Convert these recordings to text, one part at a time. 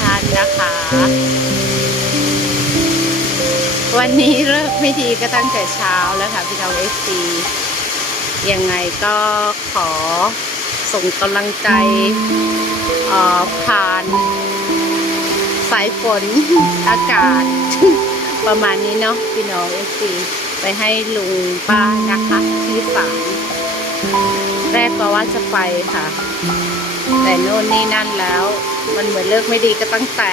ท่านนะคะ วันนี้เลิกไม่ดีก็ตั้งแต่เช้าแล้วค่ะพี่น้องเอฟซียังไงก็ขอส่งกำลังใจออผ่าน สายฝนอากาศ ประมาณนี้เนาะพี่น้องเอฟซีไปให้ลุงป้านะคะที่ศาลแรกก็ว่าจะไปค่ะ แต่โน่นนี่นั่นแล้ว มันเหมือนเลิกไม่ดีก็ตั้งแต่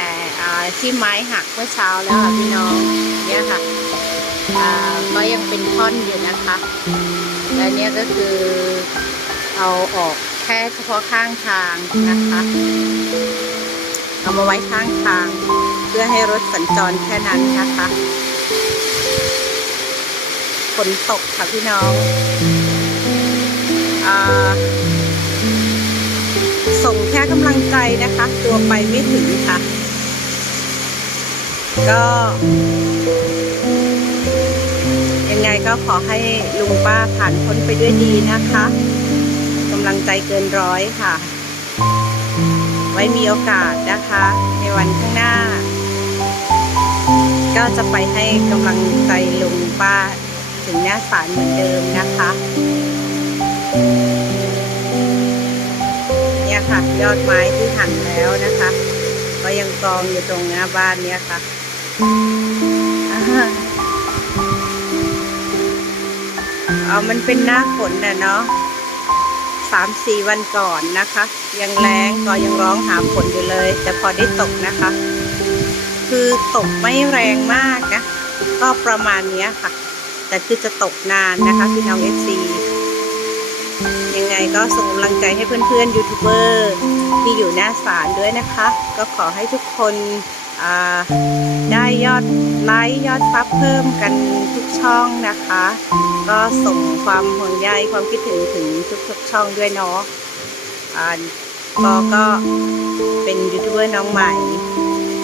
ที่ไม้หักเมื่อเช้าแล้วค่ะพี่น้องเนี่ยค่ะก็ยังเป็นท่อนอยู่นะคะ และเนี่ยก็คือเอาออกแค่เฉพาะข้างทางนะคะ เอามาไว้ข้างทาง เพื่อให้รถสัญจรแค่นั้นนะคะฝนตกค่ะพี่น้องอ่า แค่กำลังใจนะคะ ตัวไปไม่ถึงค่ะ ก็ ยังไงก็ขอให้ลุงป้าผ่านพ้นไปด้วยดีนะคะกำลังใจเกินร้อยค่ะ ไว้มีโอกาสนะคะ ในวันข้างหน้า ก็จะไปให้กำลังใจลุงป้าถึงหน้าศาลเหมือนเดิมนะคะ ยอดไม้ที่หั่นแล้วนะคะ ก็ยังกองอยู่ตรงหน้าบ้านเนี่ยค่ะเอามันเป็นหน้าฝนน่ะเนาะสามสี่วันก่อนนะคะ ยังแรงก็ยังร้องหาฝนอยู่เลย แต่พอได้ตกนะคะ คือตกไม่แรงมากนะ ก็ประมาณเนี้ยค่ะ แต่คือจะตกนานนะคะพี่น้องเอฟซี ก็ส่งกำลังใจให้เพื่อนๆยูทูบเบอร์ที่อยู่หน้าศาลด้วยนะคะ ก็ขอให้ทุกคนได้ยอดไลค์ยอดซับเพิ่มกันทุกช่องนะคะ ก็ส่งความห่วงใยความคิดถึงถึงทุกๆช่องด้วยเนาะอ่าก็ก็เป็นยูทูบเบอร์น้องใหม่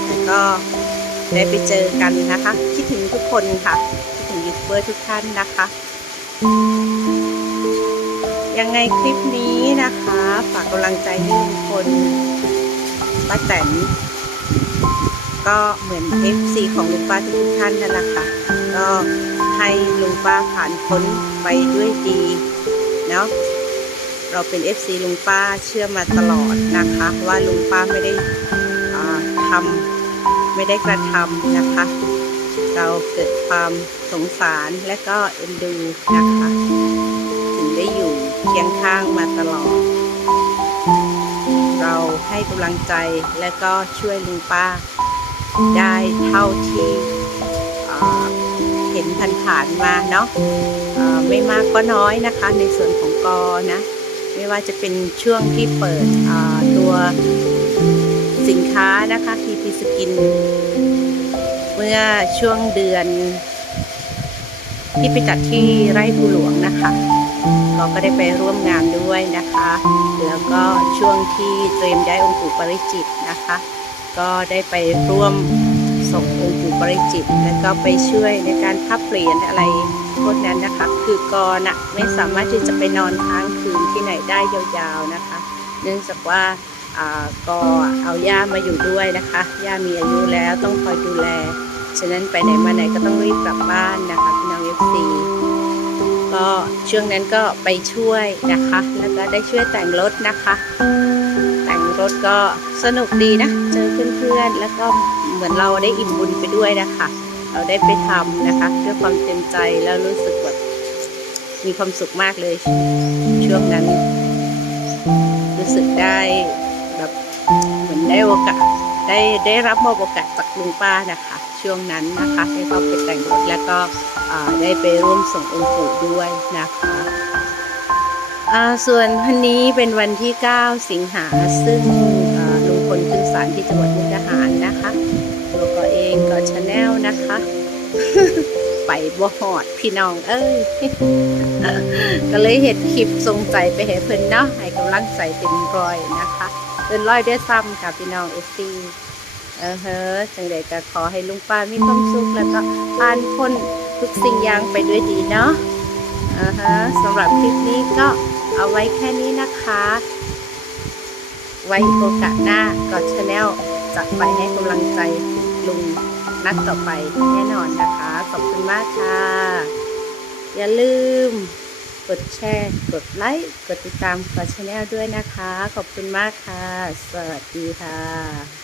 แล้วก็ได้ไปเจอกันนะคะ คิดถึงทุกคนค่ะ คิดถึงยูทูบเบอร์ทุกท่านนะคะ ยังไงคลิปนี้นะคะ ฝากกำลังใจให้ทุกคนป้าแตนก็เหมือน FC ของลุงป้าทุกท่านนั่นแหละค่ะก็ให้ลุงป้าผ่านพ้นไปด้วยดีเนาะเราเป็น FC ลุงป้าเชื่อมาตลอดนะคะ ว่าลุงป้าไม่ได้ทำไม่ได้กระทำนะคะ เราเกิดความสงสารและก็เอ็นดูนะคะ คียงข้างมาตลอด เราให้กำลังใจและก็ช่วยลุงป้า ได้เท่าที่เห็นผ่านๆมาเนาะไม่มากก็น้อยนะคะในส่วนของกอนะ ไม่ว่าจะเป็นช่วงที่เปิดตัวสินค้านะคะ TP Skin เมื่อช่วงเดือนที่ไปจัดที่ไร่ภูหลวงนะคะ เราก็ได้ไปร่วมงานด้วยนะคะ แล้วก็ช่วงที่เตรียมย้ายองค์ปู่ปริจิตนะคะ ก็ได้ไปร่วมส่งองค์ปู่ปริจิต แล้วก็ไปช่วยในการพับเหรียญอะไรพวกนั้นนะคะ คือกอน่ะไม่สามารถที่จะไปนอนค้างคืนที่ไหนได้ยาวๆนะคะ เนื่องจากว่าอ่ากอเอาย่ามาอยู่ด้วยนะคะ ย่ามีอายุแล้วต้องคอยดูแล ฉะนั้นไปไหนมาไหนก็ต้องรีบกลับบ้านนะคะพี่น้องเอฟซี ช่วงนั้นก็ไปช่วยนะคะ แล้วก็ได้ช่วยแต่งรถนะคะ แต่งรถก็สนุกดีนะ เจอเพื่อนๆ แล้วก็เหมือนเราได้อิ่มบุญไปด้วยนะคะ เราได้ไปทำนะคะด้วยความเต็มใจแล้วรู้สึกแบบมีความสุขมากเลย ช่วงนั้น รู้สึกได้แบบเหมือนได้โอกาสได้ได้รับมอบโอกาสจากลุงป้านะคะ ช่วงนั้นนะคะให้เขาไปแต่งรถแล้วก็อ่าได้ไปร่วมส่งองค์ปู่ด้วยนะคะอ่าส่วนวันนี้เป็นวันที่ 9 สิงหาซึ่งอ่าลุงพลขึ้นศาลที่จังหวัดมุกดาหารนะคะตัวก็เองก็ชาแนลนะคะ ไปบ่หอดพี่น้องเอ้ยก็เลยเห็นคลิปทรงใจไปให้เพิ่นเนาะให้กำลังใจเป็นรอยนะคะเป็นรอยด้วยซ้ำค่ะพี่น้องเอฟซี เออเฮ้อจังเดยก็ขอให้ลุงป้ามีความสุขแล้วก็ผ่านพ้นทุกสิ่งอย่างไปด้วยดีเนาะเออฮะสำหรับคลิปนี้ก็เอาไว้แค่นี้นะคะ ไว้โอกาสหน้าก็ชาแนลจะไปให้กำลังใจลุงนัดต่อไปแน่นอนนะคะ ขอบคุณมากค่ะ อย่าลืมกดแชร์ กดไลค์ กดติดตามกับช anel ด้วยนะคะ ขอบคุณมากค่ะ สวัสดีค่ะ